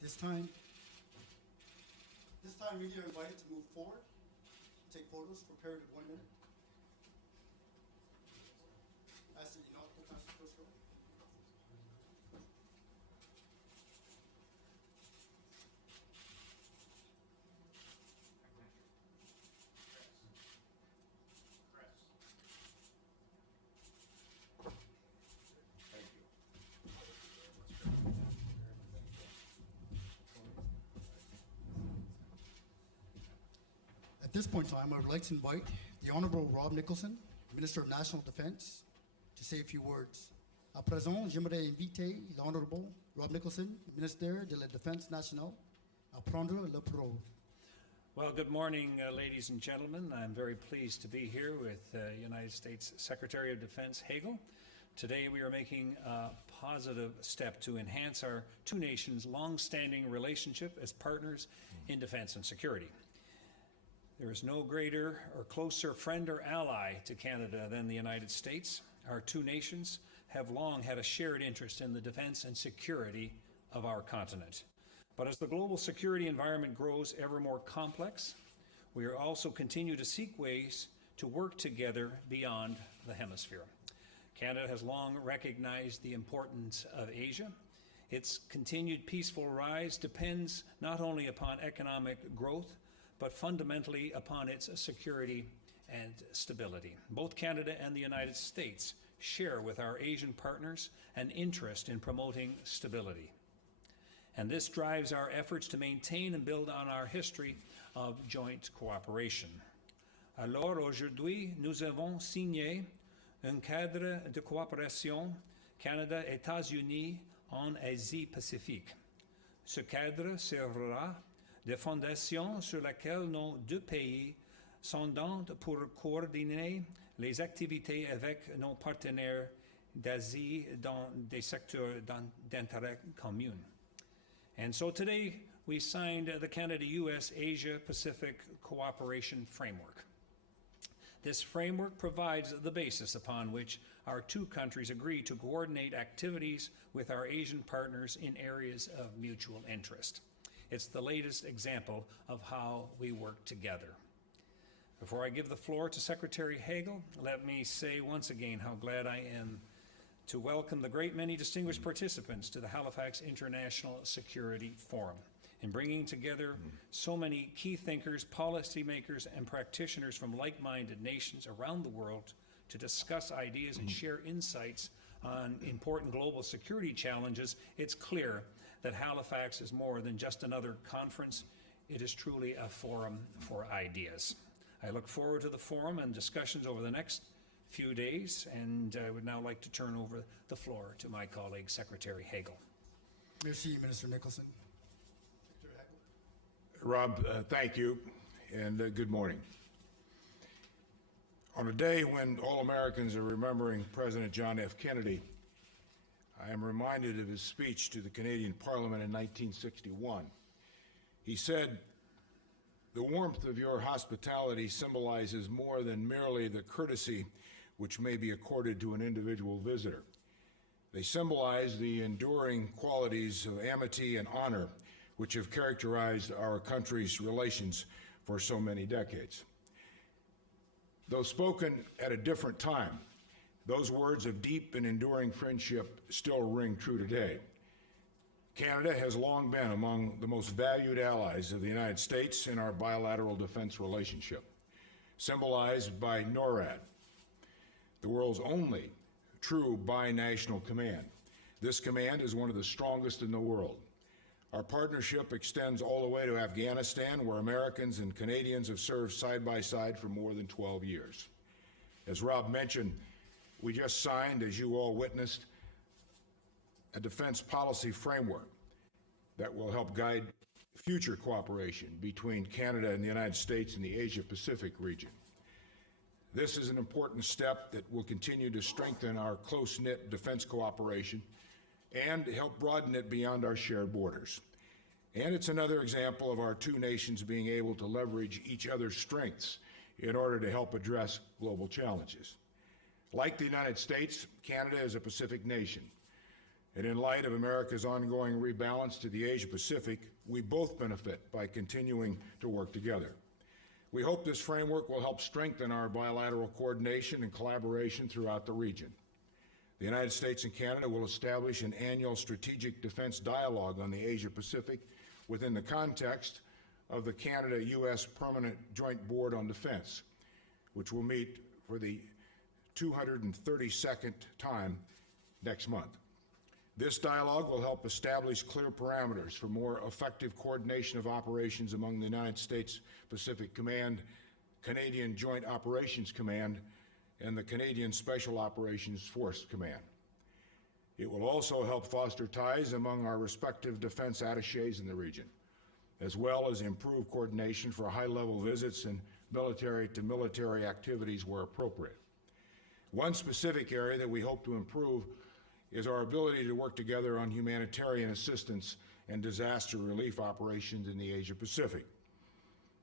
This time, media are invited to move forward, take photos for a period of 1 minute. Ask that you not go past the first row. At this point in time, I would like to invite the Honorable Rob Nicholson, Minister of National Defense, to say a few words. À présent, j'aimerais inviter l'Honorable Rob Nicholson, Minister de la Défense nationale, à prendre la parole. Well, good morning, ladies and gentlemen. I'm very pleased to be here with United States Secretary of Defense Hagel. Today we are making a positive step to enhance our two nations' long-standing relationship as partners in defense and security. There is no greater or closer friend or ally to Canada than the United States. Our two nations have long had a shared interest in the defense and security of our continent. But as the global security environment grows ever more complex, we are also continue to seek ways to work together beyond the hemisphere. Canada has long recognized the importance of Asia. Its continued peaceful rise depends not only upon economic growth, but fundamentally upon its security and stability. Both Canada and the United States share with our Asian partners an interest in promoting stability. And this drives our efforts to maintain and build on our history of joint cooperation. Alors aujourd'hui, nous avons signé un cadre de coopération Canada-États-Unis en Asie-Pacifique. Ce cadre servira de fondation sur laquelle nos deux pays s'entendent pour coordonner les activités avec nos partenaires d'Asie dans des secteurs d'intérêt commun. And so today we signed the Canada-US Asia-Pacific Cooperation Framework. This framework provides the basis upon which our two countries agree to coordinate activities with our Asian partners in areas of mutual interest. It's the latest example of how we work together. Before I give the floor to Secretary Hagel, let me say once again how glad I am to welcome the great many distinguished participants to the Halifax International Security Forum. In bringing together so many key thinkers, policymakers, and practitioners from like-minded nations around the world to discuss ideas and share insights on important global security challenges, it's clear that Halifax is more than just another conference. It is truly a forum for ideas. I look forward to the forum and discussions over the next few days, and I would now like to turn over the floor to my colleague, Secretary Hagel. Merci, Minister Nicholson. Rob, thank you, and good morning. On a day when all Americans are remembering President John F. Kennedy, I am reminded of his speech to the Canadian Parliament in 1961. He said, "The warmth of your hospitality symbolizes more than merely the courtesy which may be accorded to an individual visitor. They symbolize the enduring qualities of amity and honor which have characterized our country's relations for so many decades." Though spoken at a different time, those words of deep and enduring friendship still ring true today. Canada has long been among the most valued allies of the United States in our bilateral defense relationship, symbolized by NORAD, the world's only true binational command. This command is one of the strongest in the world. Our partnership extends all the way to Afghanistan, where Americans and Canadians have served side by side for more than 12 years. As Rob mentioned, we just signed, as you all witnessed, a defense policy framework that will help guide future cooperation between Canada and the United States in the Asia-Pacific region. This is an important step that will continue to strengthen our close-knit defense cooperation and help broaden it beyond our shared borders. And it's another example of our two nations being able to leverage each other's strengths in order to help address global challenges. Like the United States, Canada is a Pacific nation, And in light of America's ongoing rebalance to the Asia-Pacific, we both benefit by continuing to work together. We hope this framework will help strengthen our bilateral coordination and collaboration throughout the region. The United States and Canada will establish an annual strategic defense dialogue on the Asia-Pacific within the context of the Canada-U.S. Permanent Joint Board on Defense, which will meet for the 232nd time next month. This dialogue will help establish clear parameters for more effective coordination of operations among the United States Pacific Command, Canadian Joint Operations Command, and the Canadian Special Operations Force Command. It will also help foster ties among our respective defense attachés in the region, as well as improve coordination for high-level visits and military-to-military activities where appropriate. One specific area that we hope to improve is our ability to work together on humanitarian assistance and disaster relief operations in the Asia-Pacific.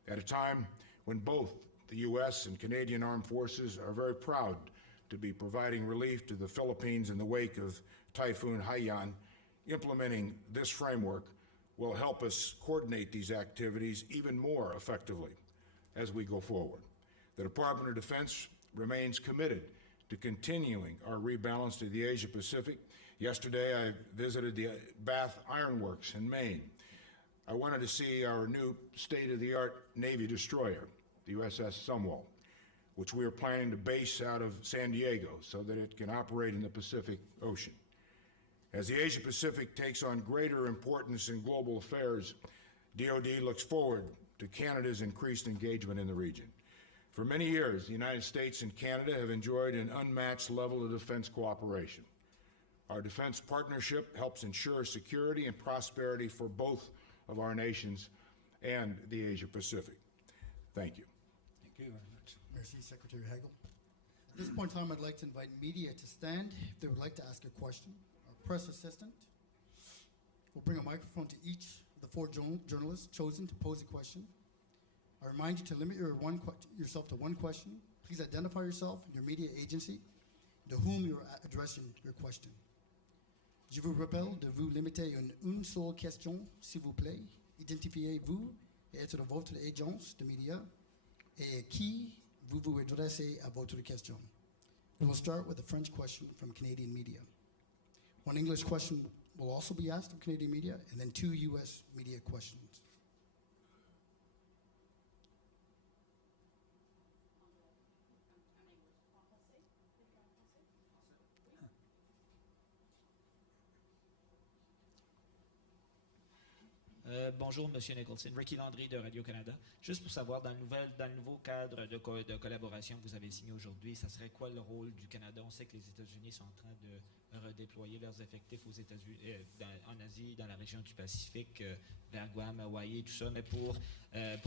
At a time when both the U.S. and Canadian Armed Forces are very proud to be providing relief to the Philippines in the wake of Typhoon Haiyan, implementing this framework will help us coordinate these activities even more effectively as we go forward. The Department of Defense remains committed to continuing our rebalance to the Asia-Pacific. Yesterday, I visited the Bath Iron Works in Maine. I wanted to see our new state-of-the-art Navy destroyer, the USS Sumwall, which we are planning to base out of San Diego so that it can operate in the Pacific Ocean. As the Asia-Pacific takes on greater importance in global affairs, DoD looks forward to Canada's increased engagement in the region. For many years, the United States and Canada have enjoyed an unmatched level of defense cooperation. Our defense partnership helps ensure security and prosperity for both of our nations and the Asia-Pacific. Thank you. Thank you very much. Merci, Secretary Hagel. At this point in time, I'd like to invite media to stand if they would like to ask a question. Our press assistant will bring a microphone to each of the four journalists chosen to pose a question. I remind you to limit yourself to one question. Please identify yourself and your media agency to whom you're addressing your question. Je vous rappelle de vous limiter à une seule question, s'il vous plaît. Identifiez-vous et êtes votre agence de médias et qui vous vous adressez à votre question. We will start with a French question from Canadian media. One English question will also be asked of Canadian media, and then two U.S. media questions. Bonjour, Monsieur Nicholson. Ricky Landry de Radio-Canada. Juste pour savoir, dans le nouveau cadre de collaboration que vous avez signé aujourd'hui, ça serait quoi le rôle du Canada? On sait que les États-Unis sont en train de redéployer leurs effectifs aux États-Unis, en Asie, dans la région du Pacifique, vers Guam, Hawaï, tout ça. Mais pour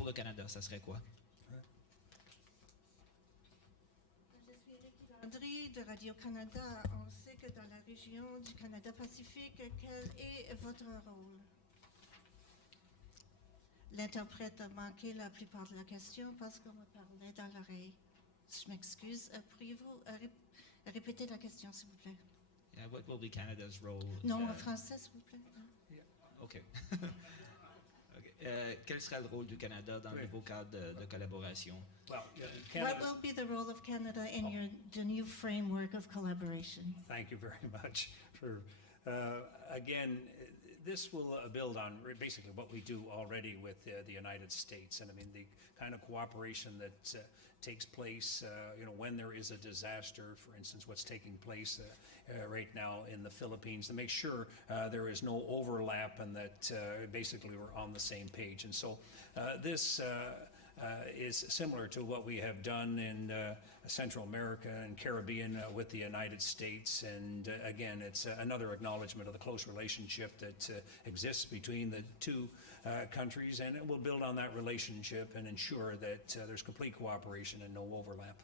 le Canada, ça serait quoi? Je suis Ricky Landry de Radio-Canada. On sait que dans la région du Canada-Pacifique, quel est votre rôle? L'interprète a manqué la plupart de la question parce qu'on me parlait dans l'oreille. Je m'excuse. Pourriez-vous répéter la question, s'il vous plaît? Yeah, what will be Canada's role? Non, en français, s'il vous plaît. OK. Okay. Quel sera le rôle du Canada dans le nouveau cadre de collaboration? Well, What will be the role of Canada in the new framework of collaboration? Thank you very much for, again, this will build on basically what we do already with the United States. And I mean, the kind of cooperation that takes place, when there is a disaster, for instance, what's taking place right now in the Philippines, to make sure there is no overlap and that basically we're on the same page. And so this is similar to what we have done in Central America and Caribbean with the United States. And again, it's another acknowledgement of the close relationship that exists between the two countries, and it will build on that relationship and ensure that there's complete cooperation and no overlap.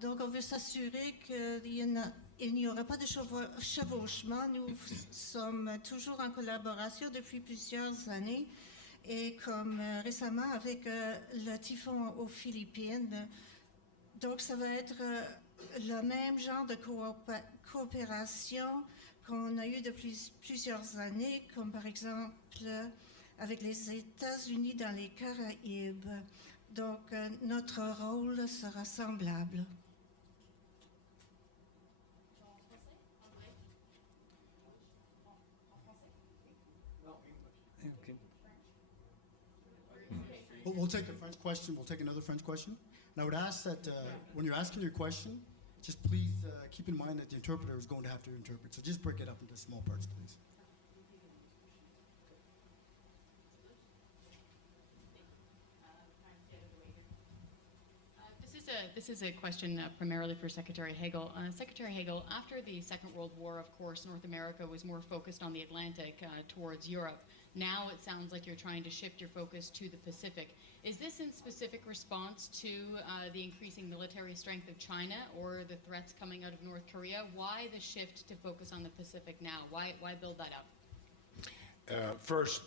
Donc, on veut s'assurer qu'il n'y aura pas de chevauchement. Nous sommes toujours en collaboration depuis plusieurs années. Et comme récemment avec le typhon aux Philippines. Donc, ça va être le même genre de coopération qu'on a eues depuis plusieurs années, comme par exemple avec les États-Unis dans les Caraïbes. Donc, notre rôle sera semblable. Okay. We'll take the French question. We'll take another French question. And I would ask that when you're asking your question, just please keep in mind that the interpreter is going to have to interpret. So just break it up into small parts, please. This is a question primarily for Secretary Hagel. Secretary Hagel, after the Second World War, of course, North America was more focused on the Atlantic towards Europe. Now it sounds like you're trying to shift your focus to the Pacific. Is this in specific response to the increasing military strength of China or the threats coming out of North Korea? Why the shift to focus on the Pacific now? Why build that up? First,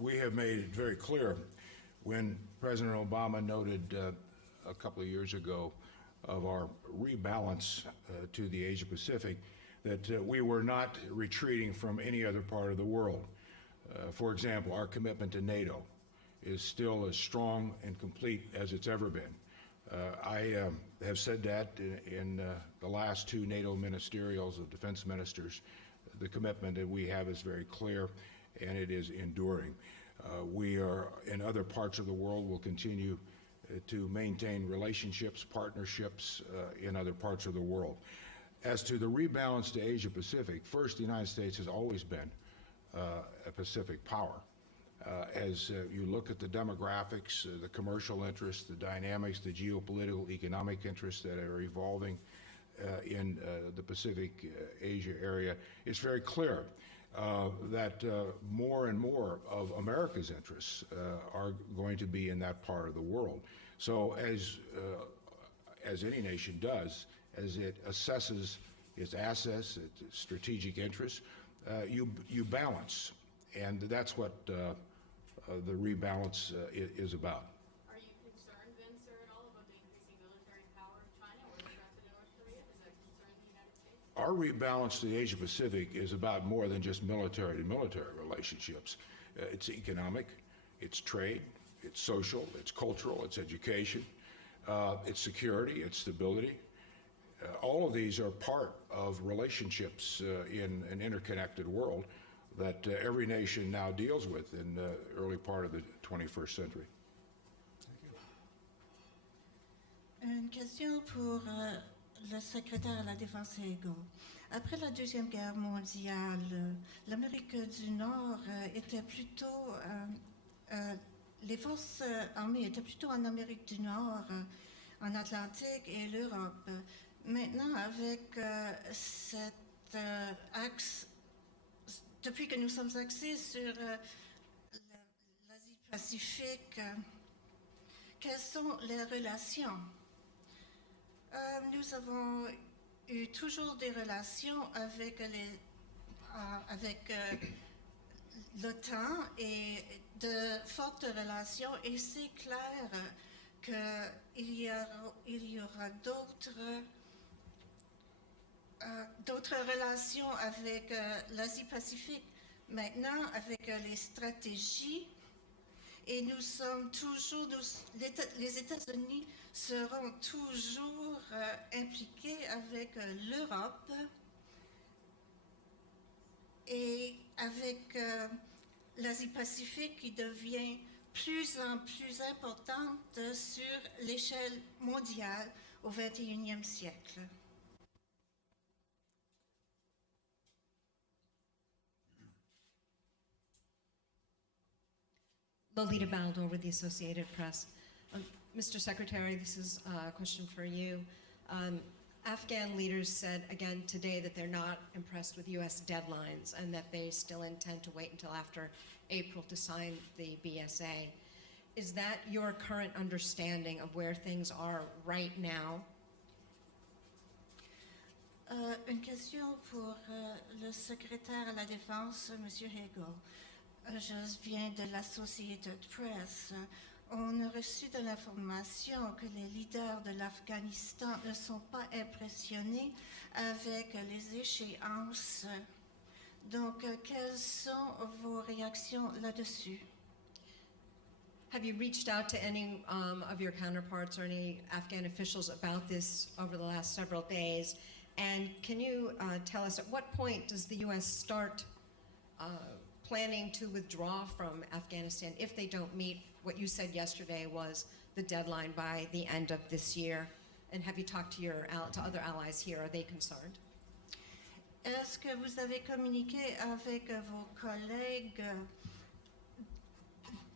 we have made it very clear when President Obama noted a couple of years ago of our rebalance to the Asia Pacific that we were not retreating from any other part of the world. For example, our commitment to NATO is still as strong and complete as it's ever been. I have said that in the last two NATO ministerials of defense ministers. The commitment that we have is very clear and it is enduring. We are in other parts of the world will continue to maintain relationships, partnerships in other parts of the world. As to the rebalance to Asia Pacific, first, the United States has always been a Pacific power. As you look at the demographics, the commercial interests, the dynamics, the geopolitical, economic interests that are evolving in the Pacific Asia area, it's very clear that more and more of America's interests are going to be in that part of the world. So as any nation does, as it assesses its assets, its strategic interests, you balance. And that's what the rebalance is about. Are you concerned then, sir, at all about the increasing military power of China or the threats of North Korea? Does that concern the United States? Our rebalance to the Asia Pacific is about more than just military to military relationships. It's economic, it's trade, it's social, it's cultural, it's education, it's security, it's stability. All of these are part of relationships in an interconnected world that every nation now deals with in the early part of the 21st century. Une question pour le secrétaire à la Défense Hagel. Après la Deuxième Guerre mondiale, l'Amérique du Nord était plutôt... les forces armées étaient plutôt en Amérique du Nord, en Atlantique et l'Europe. Maintenant, avec cet axe, depuis que nous sommes axés sur l'Asie-Pacifique, quelles sont les relations? Nous avons eu toujours des relations avec l'OTAN et de fortes relations, et c'est clair qu'il y aura d'autres relations avec l'Asie-Pacifique maintenant, avec les stratégies, et nous sommes toujours, les États-Unis seront toujours impliqués avec l'Europe et avec l'Asie-Pacifique qui devient plus en plus importante sur l'échelle mondiale au XXIe siècle. Lolita Baldor with the Associated Press. Mr. Secretary, this is a question for you. Afghan leaders said again today that they're not impressed with U.S. deadlines and that they still intend to wait until after April to sign the BSA. Is that your current understanding of where things are right now? Une question pour le secrétaire à la Défense, M. Hagel. Je viens de l'Associated Press. On a reçu de l'information que les leaders de l'Afghanistan ne sont pas impressionnés avec les échéances Donc, quelles sont vos réactions là-dessus? Have you reached out to any of your counterparts or any Afghan officials about this over the last several days? And can you tell us at what point does the U.S. start planning to withdraw from Afghanistan if they don't meet what you said yesterday was the deadline by the end of this year? And have you talked to other allies here? Are they concerned? Est-ce que vous avez communiqué avec vos collègues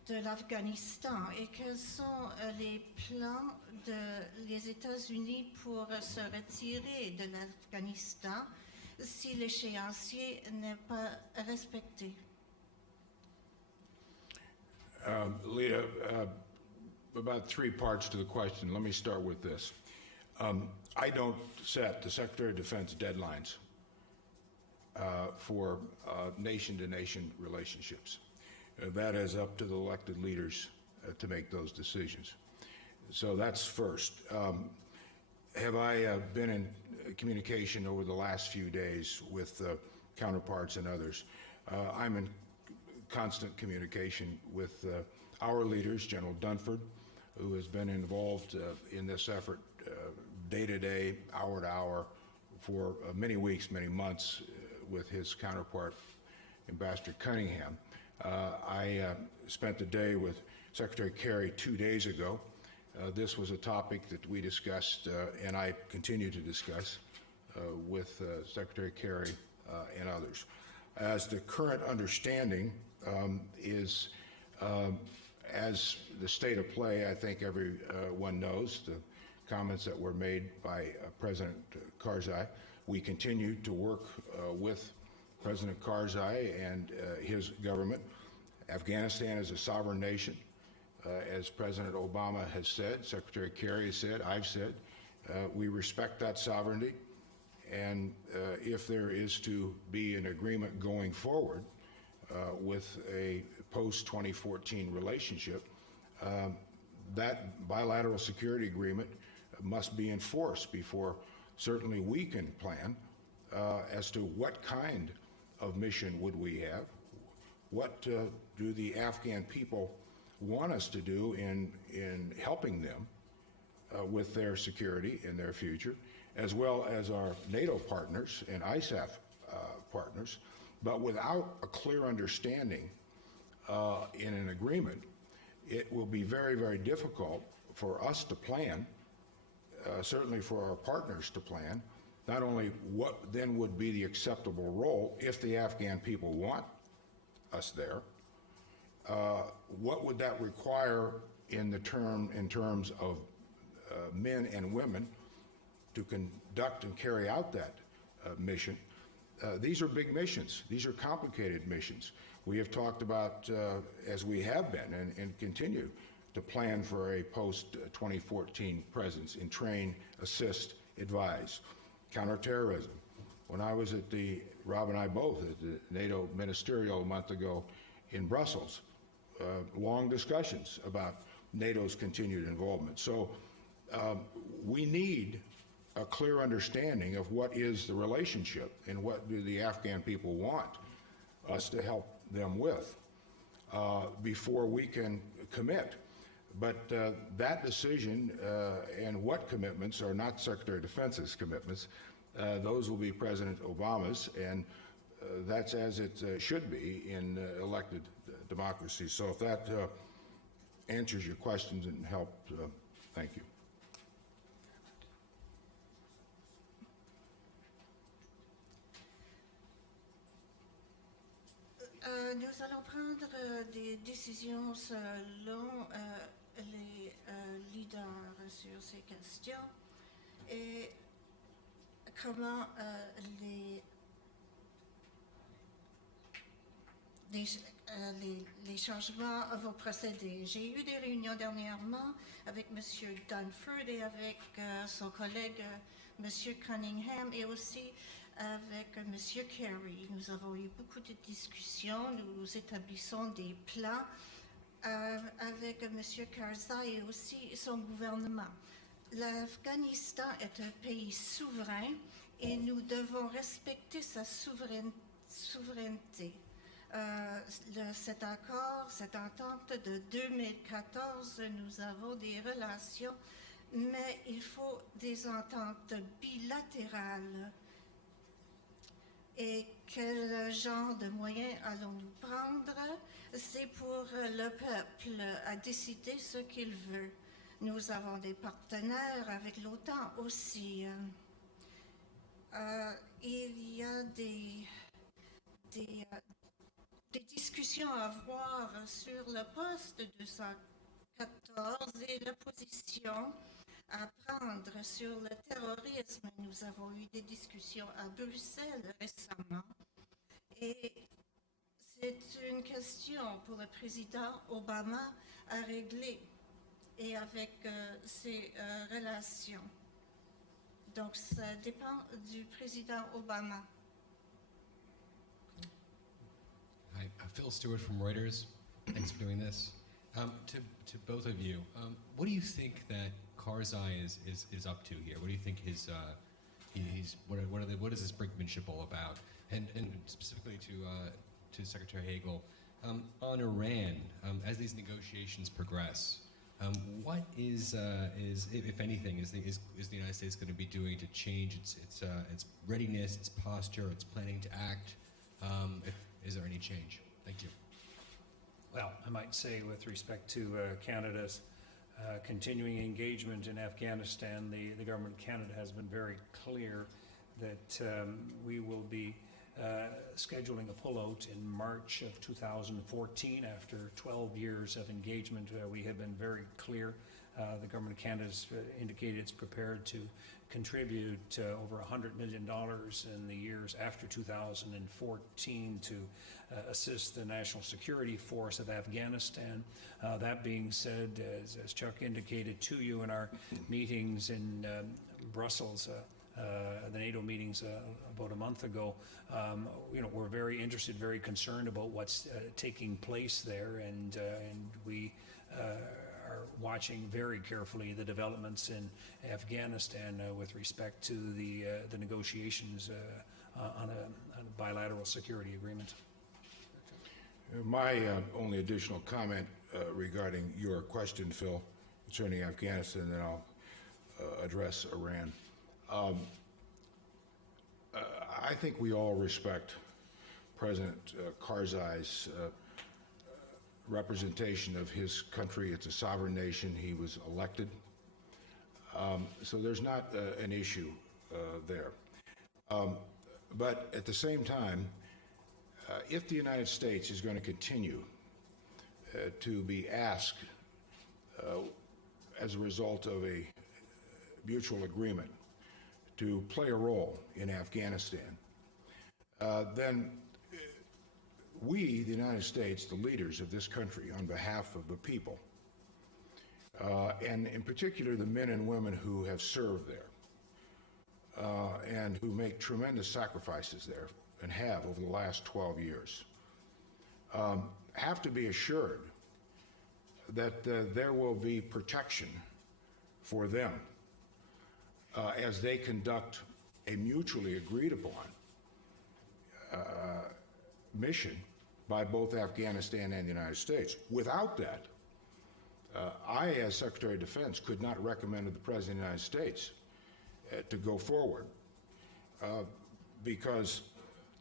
de l'Afghanistan et quels sont les plans des États-Unis pour se retirer de l'Afghanistan si l'échéancier n'est pas respecté? Leah, about 3 parts to the question. Let me start with this. I don't set the Secretary of Defense deadlines for nation-to-nation relationships. That is up to the elected leaders to make those decisions. So that's first. Have I been in communication over the last few days with counterparts and others? I'm in constant communication with our leaders, General Dunford, who has been involved in this effort day to day, hour to hour, for many weeks, many months, with his counterpart, Ambassador Cunningham. I spent the day with Secretary Kerry 2 days ago. This was a topic that we discussed, and I continue to discuss with Secretary Kerry and others. As the current understanding is, as the state of play, I think everyone knows the comments that were made by President Karzai. We continue to work with President Karzai and his government. Afghanistan is a sovereign nation. As President Obama has said, Secretary Kerry has said, I've said, we respect that sovereignty. And if there is to be an agreement going forward with a post-2014 relationship, that bilateral security agreement must be enforced before certainly we can plan as to what kind of mission would we have, what do the Afghan people want us to do in helping them with their security and their future, as well as our NATO partners and ISAF partners. But without a clear understanding in an agreement, it will be very, very difficult for us to plan, certainly for our partners to plan, not only what then would be the acceptable role if the Afghan people want us there, what would that require in terms of men and women to conduct and carry out that mission. These are big missions. These are complicated missions. We have talked about, as we have been and continue to plan for a post-2014 presence in train, assist, advise, counterterrorism. When I was Rob and I both, at the NATO ministerial a month ago in Brussels, long discussions about NATO's continued involvement. So we need a clear understanding of what is the relationship and what do the Afghan people want us to help them with before we can commit. But that decision and what commitments are not Secretary of Defense's commitments. Those will be President Obama's, and that's as it should be in elected democracy. So if that answers your questions and helped, thank you. Nous allons prendre des décisions selon les leaders sur ces questions et comment les changements vont procéder. J'ai eu des réunions dernièrement avec M. Dunford et avec son collègue M. Cunningham et aussi avec M. Kerry. Nous avons eu beaucoup de discussions, nous établissons des plans avec M. Karzai et aussi son gouvernement. L'Afghanistan est un pays souverain et nous devons respecter sa souveraineté. Cet accord, cette entente de 2014, nous avons des relations, mais il faut des ententes bilatérales. Et quel genre de moyens allons-nous prendre? C'est pour le peuple à décider ce qu'il veut. Nous avons des partenaires avec l'OTAN aussi. Il y a des discussions à avoir sur le poste 214 et la position à prendre sur le terrorisme. Nous avons eu des discussions à Bruxelles récemment et c'est une question pour le président Obama à régler et avec ses relations. Donc ça dépend du président Obama. Hi, Phil Stewart from Reuters. Thanks for doing this. To both of you, what do you think that Karzai is up to here? What do you think his what is this brinkmanship all about? And specifically to Secretary Hagel, on Iran, as these negotiations progress, what is if anything is the United States going to be doing to change its readiness, its posture, its planning to act? Is there any change? Thank you. Well, I might say with respect to Canada's continuing engagement in Afghanistan, the government of Canada has been very clear that we will be scheduling a pullout in March of 2014 after 12 years of engagement. We have been very clear. The government of Canada has indicated it's prepared to contribute over $100 million in the years after 2014 to assist the National Security Force of Afghanistan. That being said, as Chuck indicated to you in our meetings in Brussels, the NATO meetings about a month ago, we're very interested, very concerned about what's taking place there, and we are watching very carefully the developments in Afghanistan with respect to the negotiations on a bilateral security agreement. My only additional comment regarding your question, Phil, concerning Afghanistan, and then I'll address Iran. I think we all respect President Karzai's representation of his country. It's a sovereign nation. He was elected. So there's not an issue there. But at the same time, if the United States is going to continue to be asked as a result of a mutual agreement to play a role in Afghanistan, then we, the United States, the leaders of this country, on behalf of the people, and in particular the men and women who have served there and who make tremendous sacrifices there and have over the last 12 years, have to be assured that there will be protection for them as they conduct a mutually agreed upon mission by both Afghanistan and the United States. Without that, I, as Secretary of Defense, could not recommend to the President of the United States to go forward because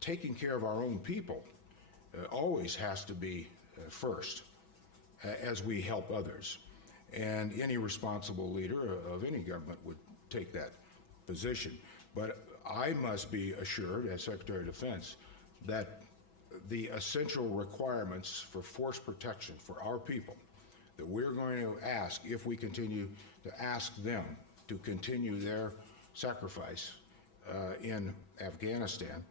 taking care of our own people always has to be first as we help others. And any responsible leader of any government would take that position. But I must be assured, as Secretary of Defense, that the essential requirements for force protection for our people, that we're going to ask, if we continue to ask them to continue their sacrifice in Afghanistan,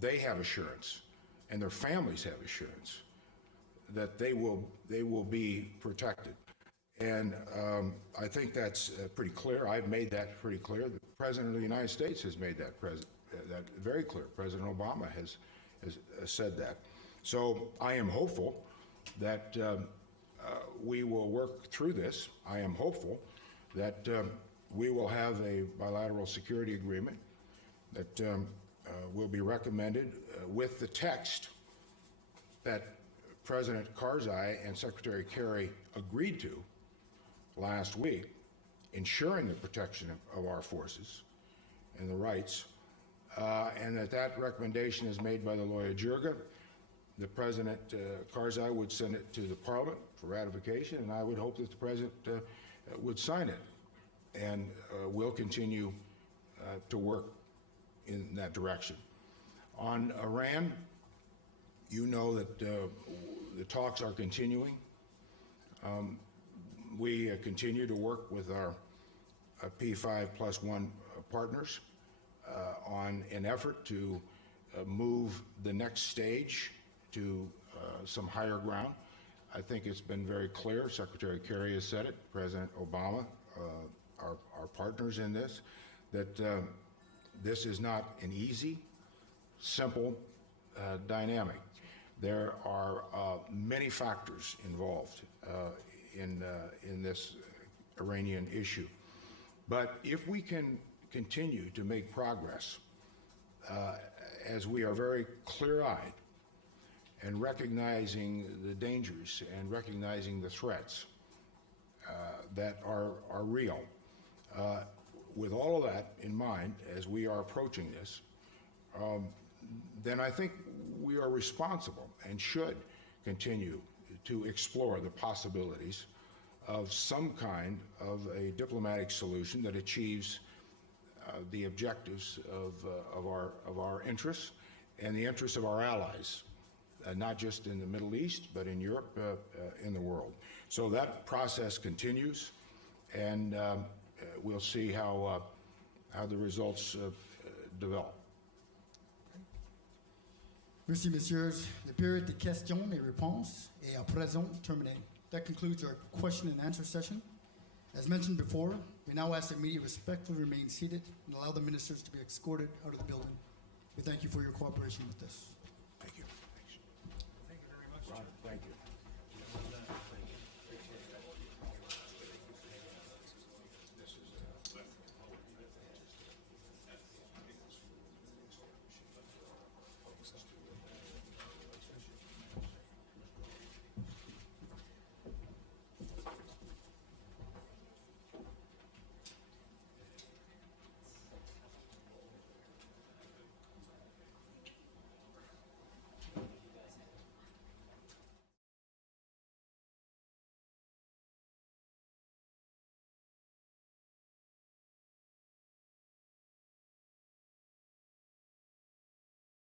they have assurance, and their families have assurance that they will be protected. And I think that's pretty clear. I've made that pretty clear. The President of the United States has made that very clear. President Obama has said that. So I am hopeful that we will work through this. I am hopeful that we will have a bilateral security agreement that will be recommended with the text that President Karzai and Secretary Kerry agreed to last week, ensuring the protection of our forces and the rights, and that recommendation is made by the lawyer Jirga. The President Karzai would send it to the Parliament for ratification, and I would hope that the President would sign it, and we'll continue to work in that direction. On Iran, you know that the talks are continuing. We continue to work with our P5+1 partners on an effort to move the next stage to some higher ground. I think it's been very clear, Secretary Kerry has said it, President Obama, our partners in this, that this is not an easy, simple dynamic. There are many factors involved in this Iranian issue. But if we can continue to make progress, as we are very clear-eyed and recognizing the dangers and recognizing the threats that are real, with all of that in mind, as we are approaching this, then I think we are responsible and should continue to explore the possibilities of some kind of a diplomatic solution that achieves the objectives of our interests and the interests of our allies, not just in the Middle East, but in Europe, in the world. So that process continues, and we'll see how the results develop. Merci, messieurs. La période de questions et réponses est à présent terminée. That concludes our question and answer session. As mentioned before, we now ask the media respectfully remain seated and allow the ministers to be escorted out of the building. We thank you for your cooperation with this.